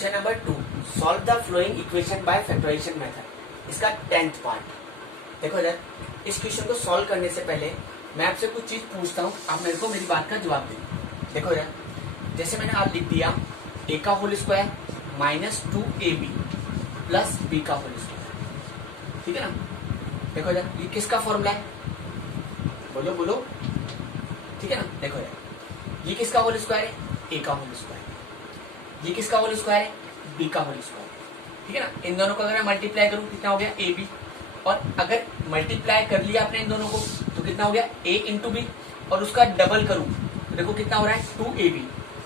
Question number 2, solve the following equation by factorisation method. इसका 10th part. देखो इधर, इस क्वेश्चन को सॉल्व करने से पहले मैं आपसे कुछ चीज पूछता हूँ, आप मेरे को मेरी बात का जवाब दें। देखो इधर, जैसे मैंने आप लिख दिया a का whole square minus 2ab plus b का होल स्क्वायर, ठीक है ना। देखो इधर, ये किसका फॉर्मूला है, बोलो बोलो, ठीक है ना। देखो इधर, ये किसका होल स्क्वायर है, a का होल स्क्वायर, ये किसका होल स्क्वायर है, b का होल स्क्वायर, ठीक है ना। इन दोनों को अगर मैं मल्टीप्लाई करूं कितना हो गया ab, और अगर मल्टीप्लाई कर लिया आपने इन दोनों को तो कितना हो गया a इंटू बी, और उसका डबल करूं तो देखो कितना हो रहा है 2ab,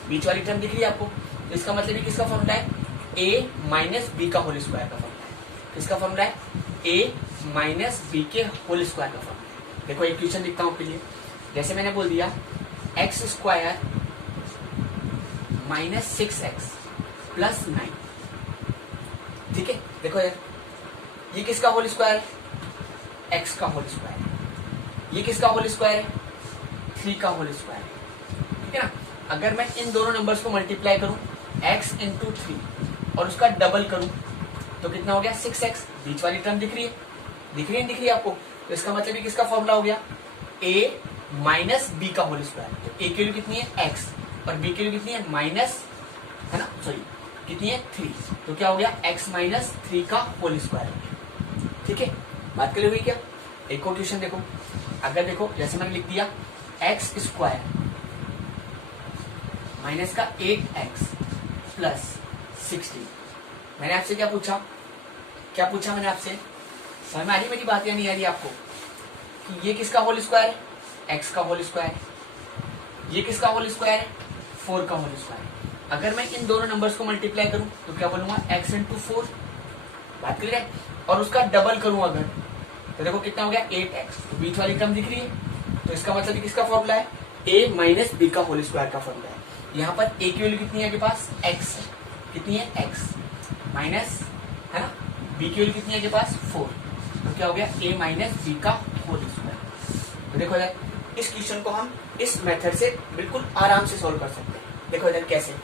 बीच वाली टर्म दिख रही है आपको। तो इसका मतलब ये किसका फॉर्मूला है, a माइनस बी का होल स्क्वायर का फॉर्मूला है। किसका फॉर्मूला है, a माइनस बी के होल स्क्वायर का फॉर्मूला है। देखो एक क्वेश्चन लिखता हूं आपके लिए, जैसे मैंने बोल दिया x square minus 6x plus 9, ठीक है। देखो यार, ये किसका होल स्क्वायर है, x का होल स्क्वायर है। ये किसका होल स्क्वायर है, 3 का होल स्क्वायर है, ठीक है ना। अगर मैं इन दोनों नंबर्स को मल्टीप्लाई करूं x इंटू 3 और उसका डबल करूं तो कितना हो गया 6x, बीच वाली टर्म दिख रही है, दिख रही है आपको। तो इसका मतलब ये किसका फॉर्मूला हो गया, a माइनस बी का होल स्क्वायर। तो a की वैल्यू कितनी है x और b की वैल्यू कितनी है माइनस, है ना, सॉरी कितनी है 3। तो क्या हो गया x माइनस 3 का होल स्क्वायर, ठीक है। बात करें हुई क्या। एक और क्वेश्चन देखो, अगर देखो जैसे मैंने लिख दिया एक्स स्क्वायर माइनस का 8x प्लस 16। मैंने आपसे क्या पूछा, मैंने आपसे, समझ में आ रही मेरी बात या नहीं आ रही आपको, कि ये किसका होल स्क्वायर है, x का होल स्क्वायर, ये किसका होल स्क्वायर है 4 का होल स्क्वायर। अगर मैं इन दोनों नंबर्स को मल्टीप्लाई करूं तो क्या बोलूंगा x इंटू 4, बात क्लियर है, और उसका डबल करूं अगर तो देखो कितना हो गया 8x, तो बीच वाली टर्म दिख रही है। तो इसका मतलब किसका फॉर्मूला है, a माइनस बी का होल स्क्वायर का फॉर्मूला है। यहाँ पर a की वैल्यू कितनी है आपके पास, x, कितनी है x माइनस, है ना, b की वैल्यू कितनी है आपके पास 4, तो क्या हो गया a माइनस बी का होल स्क्वायर। तो देखो यार, इस क्वेश्चन को हम इस मेथड से बिल्कुल आराम से सॉल्व कर सकते हैं। देखो इधर कैसे,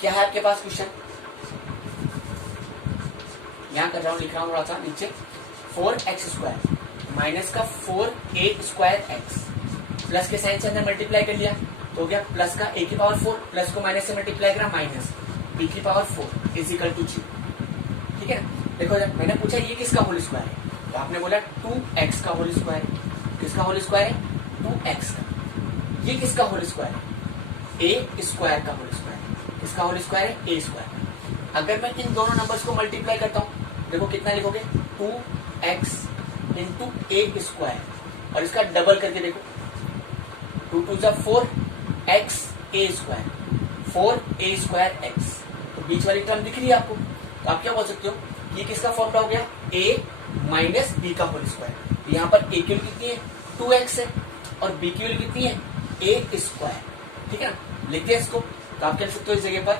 क्या है आपके पास क्वेश्चन, यहां कर रहा हूं, लिख रहा हूं थोड़ा सा नीचे, 4x स्क्वायर माइनस का 4a स्क्वायर x प्लस के साइन से अंदर मल्टीप्लाई कर लिया तो हो गया प्लस का a की पावर 4, प्लस को माइनस से मल्टीप्लाई करा माइनस b की पावर 4 इज इक्वल टू 0, ठीक है ना। देखो इधर मैंने पूछा ये किसका होल स्क्वायर है, तो आपने बोला 2x का होल स्क्वायर है। किसका होल स्क्वायर है, 2x का। ये किसका होल स्क्वायर है, a स्क्वायर का होल स्क्वायर। किसका होल स्क्वायर है, a स्क्वायर। अगर मैं इन दोनों नंबर्स को मल्टीप्लाई करता हूँ देखो कितना लिखोगे 2x इंटू a स्क्वायर, और इसका डबल करके देखो 2 2 जा 4x a square, 4a square x, तो बीच वाली टर्म दिख रही है आपको। तो आप क्या बोल सकते हो, ये किसका फॉर्मूला हो गया, a माइनस बी का होल स्क्वायर। यहाँ पर a की वैल्यू कितनी है 2x है और b की वैल्यू कितनी है a स्क्वायर, ठीक है ना। लिखते हैं इसको, तो आप क्या लिख सकते हो इस जगह पर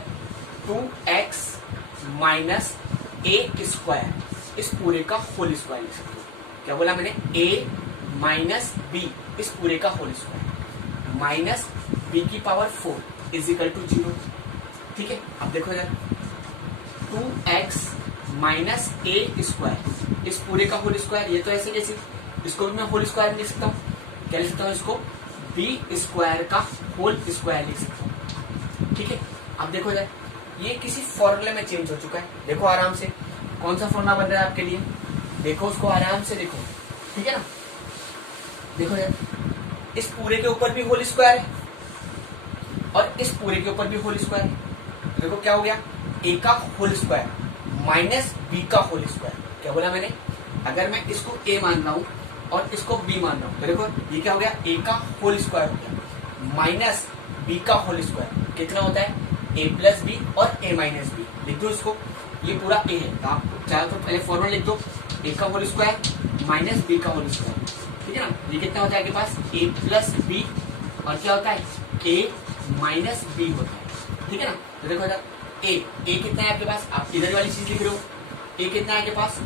2x माइनस a स्क्वायर, इस पूरे का होल स्क्वायर लिख सकते हो। क्या बोला मैंने, a माइनस b इस पूरे का होल स्क्वायर माइनस b की पावर 4 इज इक्वल टू 0, ठीक है। अब देखो इधर 2x माइनस a स्क्वायर इस पूरे का होल स्क्वायर, ये तो ऐसे कैसे, इसको भी मैं होल स्क्वायर लिख सकता हूँ। क्या लिख सकता हूँ इसको, b स्क्वायर का होल स्क्वायर लिख सकता हूँ, ठीक है। अब देखो इधर, ये किसी फॉर्मूले में चेंज हो चुका है। देखो आराम से कौन सा फॉर्मूला बन रहा है आपके लिए, देखो उसको आराम से देखो, ठीक है ना। देखो यार, इस पूरे के ऊपर भी होल स्क्वायर है और इस पूरे के ऊपर भी होल स्क्वायर है। देखो क्या हो गया, a का होल स्क्वायर माइनस b का होल स्क्वायर। क्या बोला मैंने, अगर मैं इसको a मान रहा हूं और इसको b मान रहा हूं तो देखो ये क्या हो गया, a का होल स्क्वायर हो गया माइनस b का होल स्क्वायर, कितना होता है a प्लस बी और a माइनस बी। लिख दो इसको, ये पूरा a है, तो आप चाहे तो पहले फॉर्मूला लिख दो, a का होल स्क्वायर माइनस b का होल स्क्वायर, ठीक है ना। ये कितना होता है आपके पास a प्लस बी और क्या होता है a माइनस बी होता है, ठीक है ना। तो देखो a कितना है आपके पास, आप इधर वाली चीज लिख रहे हो, a कितना है आपके पास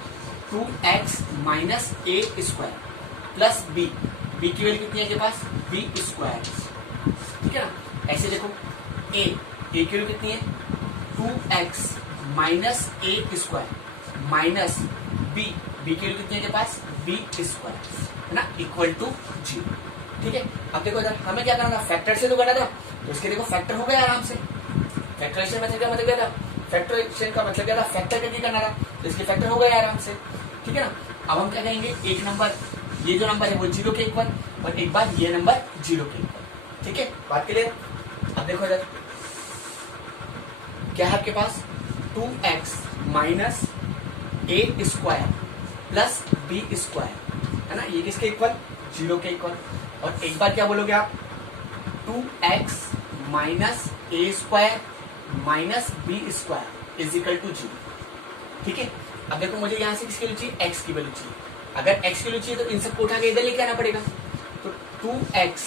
2x minus a square plus b की वैल्यू कितनी है आपके पास b स्क्वायर, ठीक है ना। ऐसे देखो a की वैल्यू कितनी है 2x minus A square minus B, B की वैल्यू कितनी है के पास बी स्क्वायर, है ना, इक्वल टू 0। ठीक है, अब देखो इधर हमें क्या करना था, फैक्टर से तो करना था, तो इसके देखो फैक्टर हो गया आराम से। फैक्टराइजेशन मतलब क्या मतलब क्या था, फैक्टराइजेशन का मतलब क्या था, फैक्टर करके करना था, तो इसके फैक्टर हो गए आराम से। ठीक है ना, अब हम क्या कहेंगे, एक नंबर ये जो नंबर है वो 0 के इक्वल और एक बार ये नंबर 0 के इक्वल। ठीक है, बात क्लियर। अब देखो इधर क्या है आपके पास 2x minus A square plus B square, है ना, ये किसके इक्वल 0 के इक्वल। और एक बार क्या बोलोगे आप 2x minus A square minus B square is equal to 0। ठीक है, अब देखो मुझे यहां से किसकी वैल्यू चाहिए, x की वैल्यू चाहिए। अगर x की वैल्यू चाहिए तो इन सबको उठा के इधर लेके आना पड़ेगा। तो 2x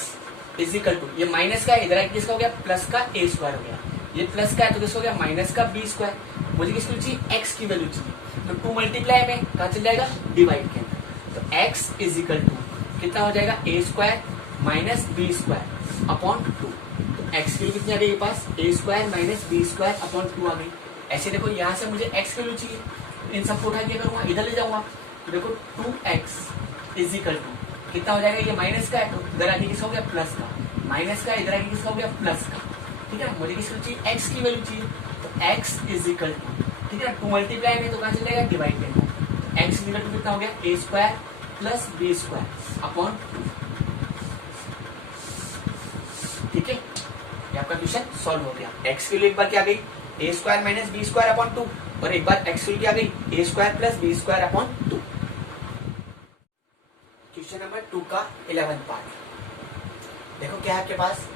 इज इक्वल टू, ये माइनस का है, इधर किसका हो गया प्लस का ए स्क्वायर हो गया, ये प्लस का है तो किसका हो गया माइनस का बी स्क्वायर। मुझे किसकी वैल्यू चाहिए, x की वैल्यू चाहिए, तो 2 मल्टीप्लाई में कहा चल जाएगा डिवाइड के अंदर। तो x इज इक्वल टू कितना हो जाएगा A square minus B square upon 2। तो x की वैल्यू कितनी आ गई पास A square minus B square upon 2 आ गई। ऐसे देखो यहाँ से मुझे x की वैल्यू चाहिए, इन सबको उठा के करूंगा इधर ले जाऊंगा, तो देखो 2x इज इक्वल टू कितना हो जाएगा, ये माइनस का है तो इधर आगे किसका हो गया प्लस का, माइनस का इधर आगे किसका हो गया प्लस का। ठीक है, मुझे किसकी चाहिए x की वैल्यू चाहिए, तो x इज इक्वल टू, ठीक है, 2 मल्टीप्लाई में तो कहाँ चल जाएगा डिवाइड में, तो x इज इक्वल टू कितना हो गया A square plus B square upon 2। ठीक है, ये आपका क्वेश्चन सॉल्व हो गया। x की वैल्यू एक बार क्या गई A square minus B square upon 2 और एक बार x की वैल्यू क्या गई A square plus B square upon 2। Question number 2 का 11th पार्ट देखो क्या है आपके पास,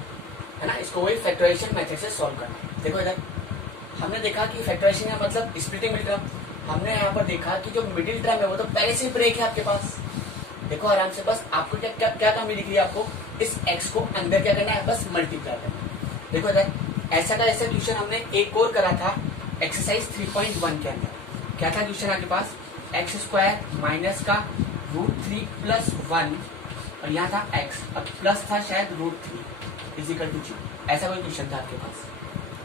है ना, इसको वही फैक्टराइजेशन मेथड से सॉल्व करना है। देखो इधर हमने देखा कि फैक्टराइजेशन का मतलब स्प्लिटिंग मिडिल टर्म, हमने यहाँ पर देखा कि जो मिडिल टर्म है वो तो पहले से ब्रेक है आपके पास। देखो आराम से, बस आपको क्या क्या क्या काम दिख रही है, आपको इस x को अंदर क्या करना है, बस मल्टीप्लाई करना है। देखो इधर ऐसा का ऐसा क्वेश्चन हमने एक और करा था एक्सरसाइज 3.1 के अंदर। क्या था क्वेश्चन आपके पास, एक्स स्क्वायर माइनस का √3 प्लस 1 और यहाँ था x और प्लस था शायद √3 इज इक्वल टू 0, ऐसा कोई क्वेश्चन था आपके पास।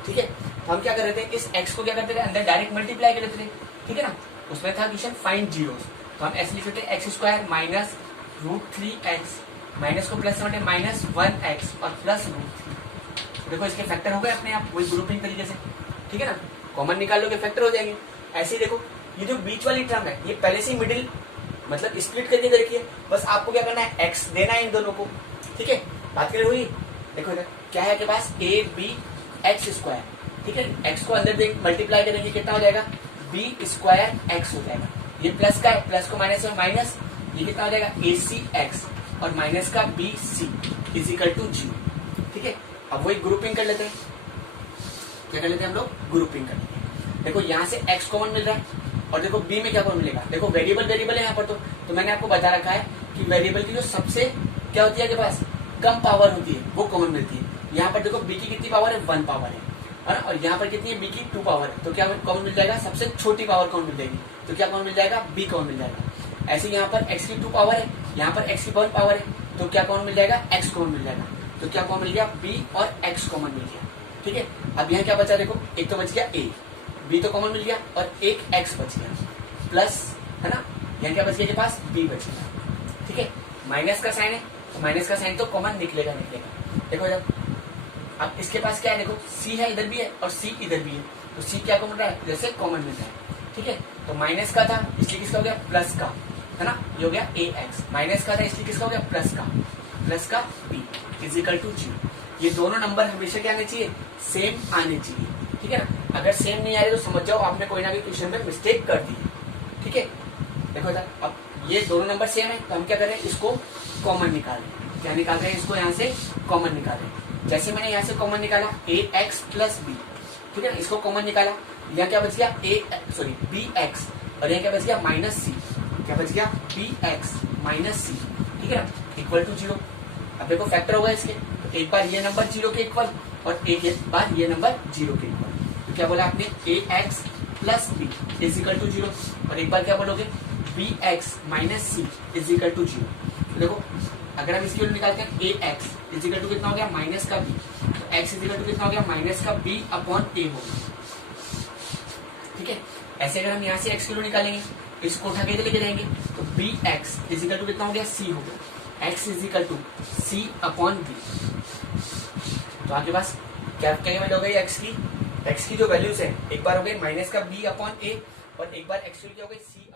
ठीक है, तो हम क्या कर रहे थे, इस x को क्या करते थे अंदर डायरेक्ट मल्टीप्लाई कर देते थे। ठीक है ना, उसमें था क्वेश्चन फाइंड जीरोस, तो हम ऐसे लिख लेते x square minus √3x minus को प्लस से माइनस 1x और प्लस √3। देखो इसके फैक्टर हो गए अपने आप वही ग्रुपिंग तरीके से। ठीक है ना, कॉमन निकाल लोगे फैक्टर हो जाएंगे। ऐसे ही देखो ये जो बीच वाली टर्म है ये पहले से ही मिडिल मतलब स्प्लिट करके देखिए, बस आपको क्या करना है x देना है इन दोनों को। ठीक है, बात करें हुई। देखो इधर क्या है आपके पास ए बी एक्स स्क्वायर। ठीक है, x को अंदर देख मल्टीप्लाई करेंगे कितना हो जाएगा बी स्क्वायर x हो जाएगा, ये प्लस का है प्लस को माइनस में माइनस, ये कितना हो जाएगा ए सी एक्स और माइनस का B C is equal to 0। ठीक है, अब वही ग्रुपिंग कर लेते हैं, क्या कर लेते हैं हम लोग ग्रुपिंग कर लेते हैं। देखो यहाँ से x कॉमन मिल रहा है और देखो b में क्या कॉमन मिलेगा, देखो वेरिएबल वेरिएबल है यहाँ पर, तो मैंने आपको बता रखा है कि वेरिएबल की जो सबसे क्या होती है आपके पास कम पावर होती है वो कॉमन मिलती है। यहाँ पर देखो b की कितनी पावर है 1 पावर है ना, और यहाँ पर कितनी है b की 2 पावर है, तो क्या कॉमन मिल जाएगा सबसे छोटी पावर कॉमन मिल जाएगी, तो क्या कॉमन मिल जाएगा b कॉमन मिल जाएगा। ऐसे यहाँ पर x की 2 पावर है, यहाँ पर x की 1 पावर है, तो क्या कॉमन मिल जाएगा x कॉमन मिल जाएगा, तो क्या कॉमन मिल गया b और x कॉमन मिल गया। ठीक है, अब यहाँ क्या बचा देखो, एक तो बच गया a, b तो कॉमन मिल गया और एक x बच गया प्लस, है ना, यहाँ क्या बच गया के पास b बच गया। ठीक है, माइनस का साइन है तो माइनस का साइन तो कॉमन निकलेगा। देखो इधर अब इसके पास क्या है, देखो c है इधर भी है और c इधर भी है, तो c क्या कॉमन रहा है इधर से कॉमन मिल रहा है। ठीक है, तो माइनस का था इसलिए किसका हो गया प्लस का, है ना, ये हो गया ax, माइनस का था इसलिए किसका हो गया प्लस का b इज इक्वल टू 0। ये दोनों नंबर हमेशा क्या आने चाहिए सेम आने चाहिए। ठीक है ना, अगर सेम नहीं आ रहे तो समझ जाओ आपने कोई ना कोई क्वेश्चन में मिस्टेक कर दी है। ठीक है, देखो इधर अब ये दोनों नंबर सेम है तो हम क्या करें इसको कॉमन निकालें। क्या निकाल रहे हैं, इसको यहाँ से कॉमन निकालें। जैसे मैंने यहाँ से कॉमन निकाला ax प्लस b, ठीक है ना, इसको कॉमन निकाला, यहाँ क्या बच गया bx और यहाँ क्या बच गया माइनस c, क्या बच गया bx माइनस c। ठीक है ना, इक्वल टू 0। अब देखो फैक्टर होगा इसके, तो एक बार ये नंबर 0 के इक्वल और एक बार ये नंबर 0 के इक्वल, तो क्या बोला आपने ax plus b is equal to 0 और एक बार क्या बोलोगे bx minus c is equal to 0। तो देखो अगर हम इसकी वैल्यू निकालते हैं ax इज इक्वल टू कितना हो गया माइनस का b, तो x इज इक्वल टू कितना हो गया माइनस का b अपॉन a हो गया। ठीक है। ऐसे अगर हम यहाँ से x की वैल्यू निकालेंगे, इसको उठा के इधर लेके जाएंगे, तो बी एक्स इजिकल टू कितना हो गया, c हो गया, x is equal to c upon B. तो आपके पास क्या क्या वैल्यू हो गई x की जो वैल्यूज है, एक बार हो गई माइनस का b अपॉन a और एक बार एक्चुअल क्या हो गई c